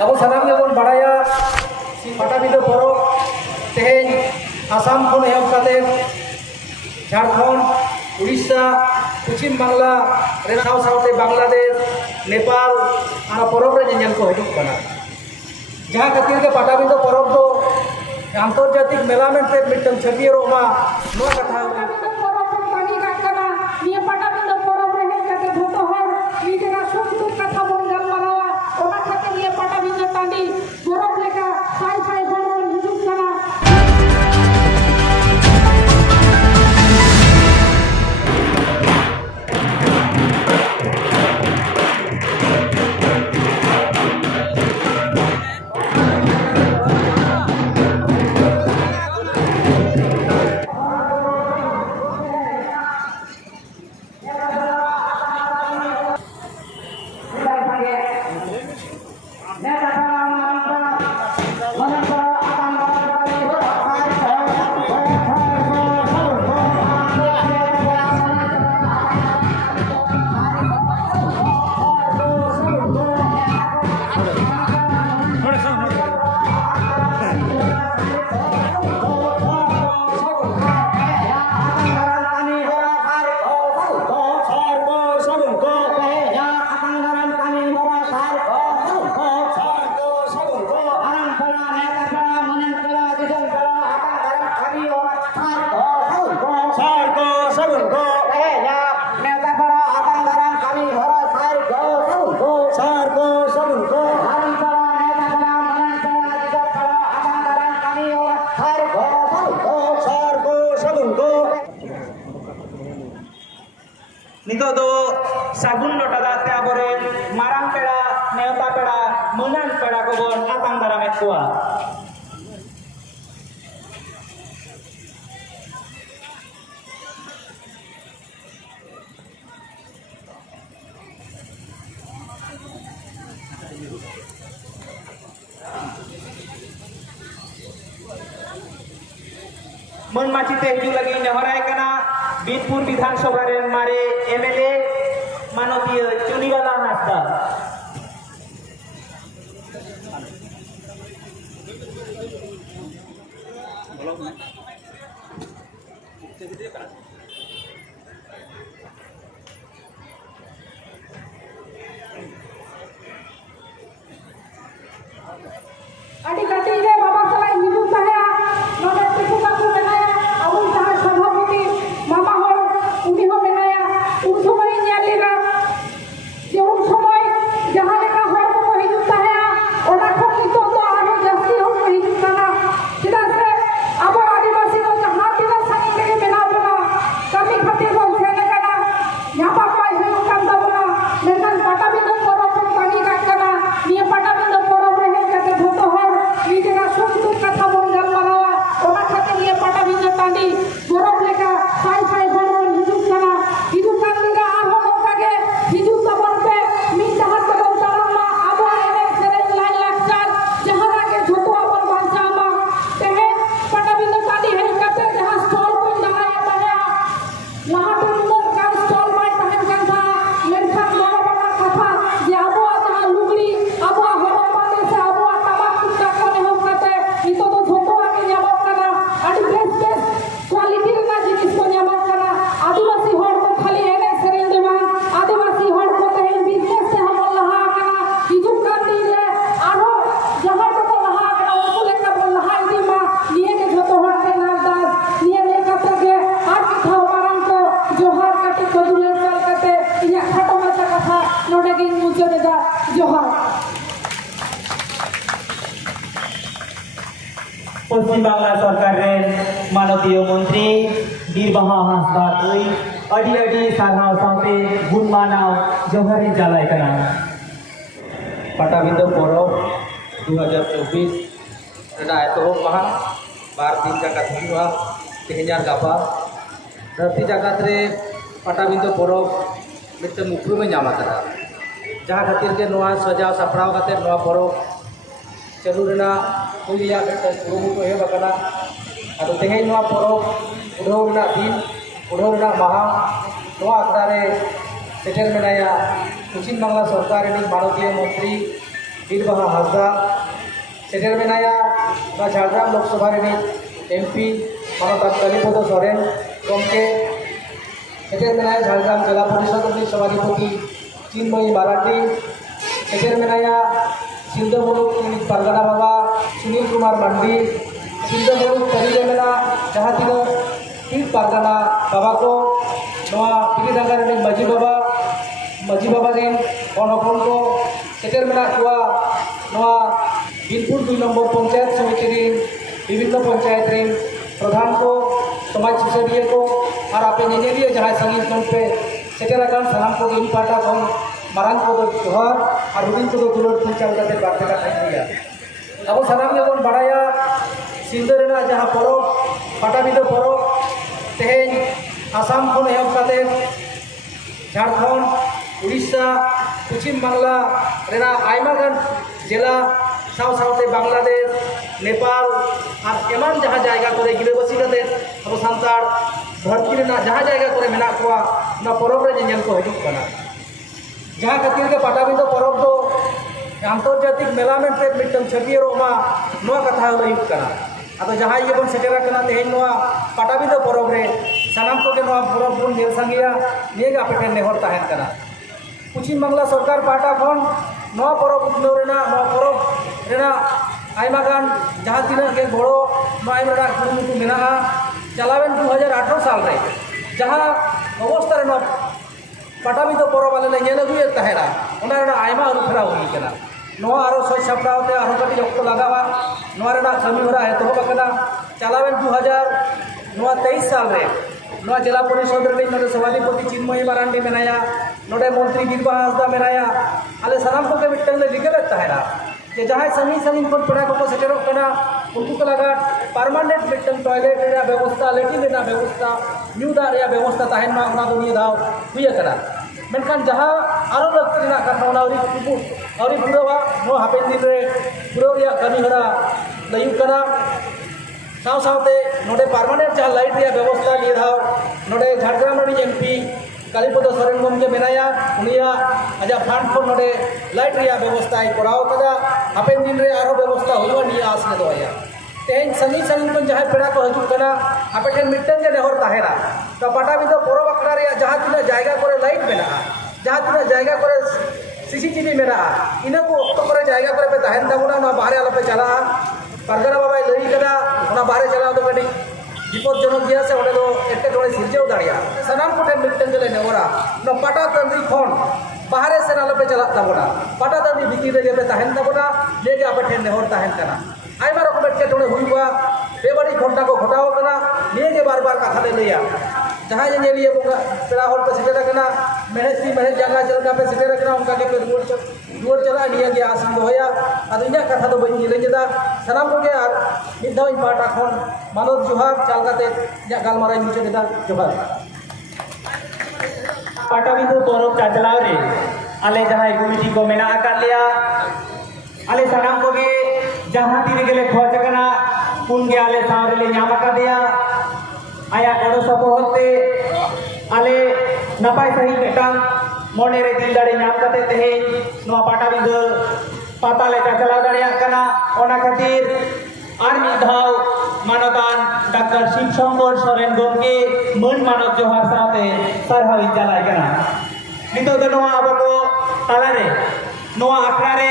Abu sanam gebon baraya si Patabinda porok tehen Asam khon ehab kate Jharkhand, Odisha, Puchim Bangla, Renaw Saute Bangladesh, Nepal, ana porok re nyel ko hijuk kana. Jaha khatir ke Patabinda porok do antarjatik mela men te mittam chhabiye roma no katha Nito do sagun lota date abore marang peda neota peda menan peda kobon atang darang ekua. मन माचिते हिजू लगी नहराय कना बीरपुर विधानसभा रे मारे MLA मानवीय चुनीवाला हासदा अड़ी कटी रे बाबा सलाई हिजू साया नोडे टिकु काकू बनाया अबु जहां सभापति मामा हो उनी हो बनाया उन समय ᱧᱮᱞ जे उन समय जहां लेका हर को हिजू साया ओना को नितो तो आरो जस्ती हो हिजू काना चिदा से अब आदिवासी को जहां तिना सनी के बना बना कमी खातिर को सेने काना यहां पर पाई हिजू काम दबना लेकिन पाटाबिंदो परब पानी का काना ये पाटाबिंदो परब रहे के भूतो हो नीजेरा सुख कथा बोल गलमावा ओना खातिर ये पाटाबिंदो टांडी गरम लेका साई साई हरन हिजू काना हिजू कांदिगा आहो नोकागे हिजू तबन पे मी जहां को तारामा आबो एने सेरे लाई लाचार जहां के झोतो अपन बांचामा तेहे पाटाबिंदो टांडी है कते जहां स्टॉल को लगाया बया वहां तो लोग का स्टॉल बाय तहन कंधा लेखा बड़ा बड़ा कथा जे आबो जहां लुगड़ी आबो हरन बाते से आबो तबाक कुत्ता कोने हो कते इतो तो झोतो आके जाबो कना अडी बेस बेस क्वालिटी रे ना जिनिस को जाबो कना आदिवासी होड़ को खाली एने सेरे देवा आदिवासी होड़ को तहे बिजनेस से हम लहा कना हिजू कांदी रे आरो जहां को लहा कना उनको लेका बोल लहा इदी मा निये के झोतो होड़ के नारदास निये लेका तके आर की थाव मारन को जोहार कटे को दुले चल कते इया खटो मचा कथा नोडे गिन मुचे देदा जोहार पश्चिम बांग्ला सरकार रे मानवीय मंत्री बीरबाहा हासदा ओई अडी अडी सारहाव साथे गुण मानाव जोहारी जालाय कना पाटाबिंदो porok 2024 rena etohop maha bar din jagat huwa tehenyar gapa dharti jagat re पाटाबिंदो porok mittem uprume nyama kara jaha khatir ke noa sajaw sapraw kate noa porok चालू रेना कुलिया कुरुमुटु हे बकना अदो तेहेन नोआ porok उड़ाव रेना दिन उड़ाव रेना माहा नोआ आखड़ा रे सेटेल मेनाया पश्चिम बांग्ला सरकार रे मानवीय मंत्री ᱵᱤᱨᱵᱟᱦᱟ ᱦᱟᱸᱥᱫᱟ ᱥᱮᱴᱮᱨ ᱢᱮᱱᱟᱭᱟ ᱱᱚᱣᱟ ᱡᱷᱟᱲᱜᱨᱟᱢ ᱞᱳᱠᱥᱚᱵᱷᱟ ᱨᱤᱱᱤᱡ ᱮᱢᱯি ᱢᱟᱱᱚᱛᱟᱱ ᱠᱟᱞᱤᱯᱚᱫᱚ ᱥᱚᱨᱮᱱ ᱜᱚᱢᱠᱮ सेटर मेनाया झारग्राम जिला परिषद रही सभापति चिन्मयी मारांडी सेटर मेनाया सिंध मुलुक पारगना बाबा सुनील कुमार मांडी सिंध मुलुक तरीके मेना जहाँ तीन तीन पारगना बाबा को नवा पिलीडांगा रे माजी बाबा रे हपन को सेटर मेना कुआ नवा बिरपुर 2 नम्बर पंचायत समिति रे विभिन्न पंचायत रे प्रधान को समाज सुसाइडिया को और आपे नेनेरिया जहाँ संगीत खंड पे सेटर सामान को इन पाटा को मारांग को जोहर और हुडिंग को दुलर पूछाल करते बातें का थैंकिया अब सामान के बन बढ़ाया सिंदरना जहाँ परो पाटाबिंदो परो तेहेन आसाम को एहब करते झारखंड उड़ीसा पश्चिम बांग्ला रेना आयमागन जिला साव सावते बांग्लादेश नेपाल और एमान जहाँ जायगा करे गिलेबसी करते अब सानतार धरती रेना जहाँ जायगा करे मेना कोआ ना परब रे जेल को हिजुक कना जहाँ खातिर के पाटाबिंदो परब दो आंतर्जातिक मेला में पे मिटम छबियर ओमा नोआ कथा लयुक कना अब जहाँ ये बन सेटेरा कना तेहेन नोआ पाटाबिंदो परब रे सानाम को के नोआ परब बन नेल संगिया नेगा पेटे नेहर ताहेन कना पश्चिम बांग्ला सरकार पाटा खन नोआ परब उतनो रेना नोआ परब रेना आयमागान जहाँ तीन के घोड़ो नोआ आयमागा कुरुमुटु मेना चलावेन 2018 साल रे जहाँ अवस्था रे नोआ पाटाबिंदो परब आले ले नेल अगुए ताहेना ओना रेना आयमा अनुफेरा हुई कना नोआ आरो सय सप्ताहते आरो कटी रक्त लगावा नोआ रेना कमी होरा एतहब कना चलावेन 2023 साल रे नोआ जिला परिषद रे नोडे सभापति चिन्मयी मारांडी मेनाया नोडे मंत्री बीरबाहा हांसदा मेनाया आले सानाम को के मिटन ले लिगले ताहेना जे जहाँ संगी को पेड़ा को सेटेर कना उनको को लगा परमानेंट मिटन टॉयलेट रे व्यवस्था लेटिन रे व्यवस्था न्यू दा रे व्यवस्था ताहेन मा ओना दुनिया दाव हुई कना मेनखान जहाँ आरो लक्ति ना कथा ओना औरी पुरवा नो हापेन दिन रे पुरो रे कमी हरा लयु कना साव सावते नोडे परमानेंट जहाँ लाइट रे व्यवस्था लिए दाव नोडे झारग्राम रे एमपी कालीपदो सोरेन गमके मेनाया उनिया आजा फांड को नोडे लाइट रे व्यवस्था कराव कदा हापेन दिन रे आरो व्यवस्था हुआ निया आसने दोया तेहेन संगी को जहाँ पेड़ा को हजु कना आपे ठेन मिटन के नेहर ताहेना तो पाटाबिंदो परब आखड़ा रे जहाँ तीना जायगा करे लाइट मेना जहाँ तीना जायगा करे सीसीटीवी मेना इना को ऑक्टो करे जायगा करे पे ताहेन दाबुना ना बाहरे आलो पे चला पारगना बाबा लई कदा ओना बाहरे चला दो कटी विपदजनक गया से ओडे दो एटे टोळे सिरजेव दाड़िया सनाम को ठेन मिटन के ले नेवरा ना पाटा तंदी खन बाहरे से नालो पे चला दाबुना पाटा तंदी बिकी रे पे ताहेन दाबुना लेके आपे ठेन नेहर ताहेन कना आयमा रकम एटकेटोड़े हुआ बेबाड़ी घंटा को घटाव कना निये बार बार कथा ले लिया जहाँ ये नेलिए बोगा पेड़ा हॉल पे सेटेर कना मेहनती मेहनत जगह चलका पे सेटेर कना उनका के पे रुवर चला निया के आसिन दोया अद इना कथा दो बई ले जदा सनाम को के आर मिद दाव पाटा खन मानव जोहार चालकाते या गालमाराय मुचे देदा जोहार पाटाबिंदो परब चाचलाव रे आले जहाँ कमिटी को मेना आकार लिया आले सनाम को के जहाँ तीन गेले खोज कना पुन के आले सावरे ले नाम का दिया आया गड़ो सपोहते आले नपाय सही बेटान मोने रे दिल दाड़े नाम करते तेहे नोआ पाटाबिंदो पाताले चाचला दाड़िया कना ओना खातिर आर मिद धाव मानतान डॉक्टर शिवशंकर सोरेन गमके मन मानव जोहार साथे सरहावी चलाय कना नितो दो नोआ अब को तालारे नोआ आखड़ा रे